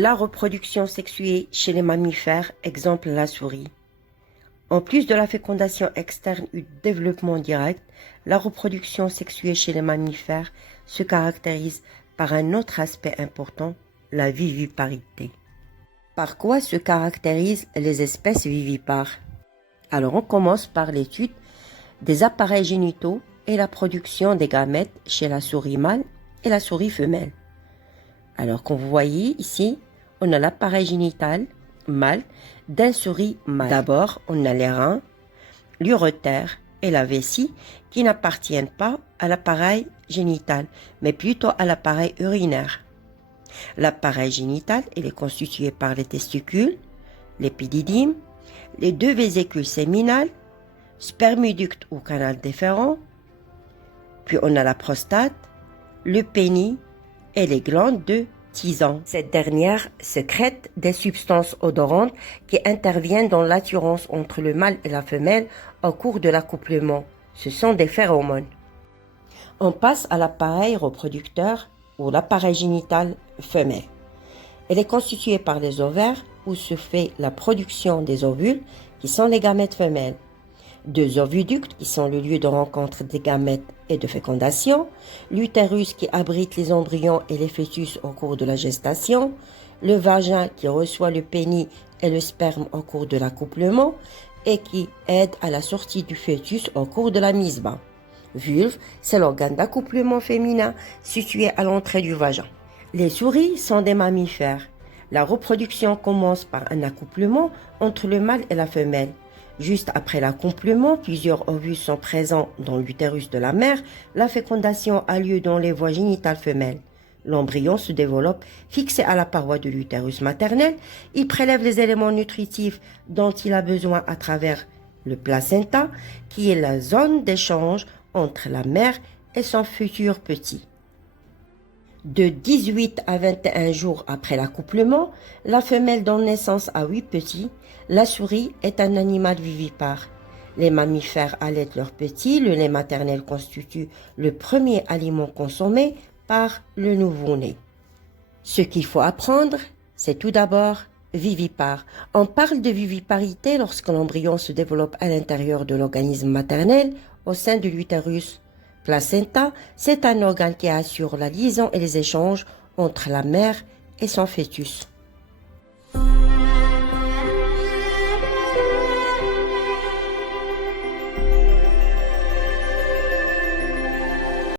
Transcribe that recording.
La reproduction sexuée chez les mammifères, exemple la souris. En plus de la fécondation externe et du développement direct, la reproduction sexuée chez les mammifères se caractérise par un autre aspect important, la viviparité. Par quoi se caractérisent les espèces vivipares? Alors on commence par l'étude des appareils génitaux et la production des gamètes chez la souris mâle et la souris femelle. Alors comme vous voyez ici, on a l'appareil génital mâle d'un souris mâle. D'abord, on a les reins, l'urètre et la vessie qui n'appartiennent pas à l'appareil génital, mais plutôt à l'appareil urinaire. L'appareil génital est constitué par les testicules, l'épididyme, les deux vésicules séminales, spermioducte ou canal déférent, puis on a la prostate, le pénis et les glandes de Tison. Cette dernière sécrète des substances odorantes qui interviennent dans l'attirance entre le mâle et la femelle au cours de l'accouplement. Ce sont des phéromones. On passe à l'appareil reproducteur ou l'appareil génital femelle. Elle est constituée par les ovaires où se fait la production des ovules qui sont les gamètes femelles. Deux oviductes qui sont le lieu de rencontre des gamètes et de fécondation, l'utérus qui abrite les embryons et les fœtus au cours de la gestation, le vagin qui reçoit le pénis et le sperme au cours de l'accouplement et qui aide à la sortie du fœtus au cours de la mise bas. Vulve, c'est l'organe d'accouplement féminin situé à l'entrée du vagin. Les souris sont des mammifères. La reproduction commence par un accouplement entre le mâle et la femelle. Juste après l'accouplement, plusieurs ovules sont présents dans l'utérus de la mère. La fécondation a lieu dans les voies génitales femelles. L'embryon se développe fixé à la paroi de l'utérus maternel. Il prélève les éléments nutritifs dont il a besoin à travers le placenta, qui est la zone d'échange entre la mère et son futur petit. De 18 à 21 jours après l'accouplement, la femelle donne naissance à 8 petits. La souris est un animal vivipare. Les mammifères allaitent leurs petits. Le lait maternel constitue le premier aliment consommé par le nouveau-né. Ce qu'il faut apprendre, c'est tout d'abord vivipare. On parle de viviparité lorsque l'embryon se développe à l'intérieur de l'organisme maternel au sein de l'utérus. Placenta, c'est un organe qui assure la liaison et les échanges entre la mère et son fœtus.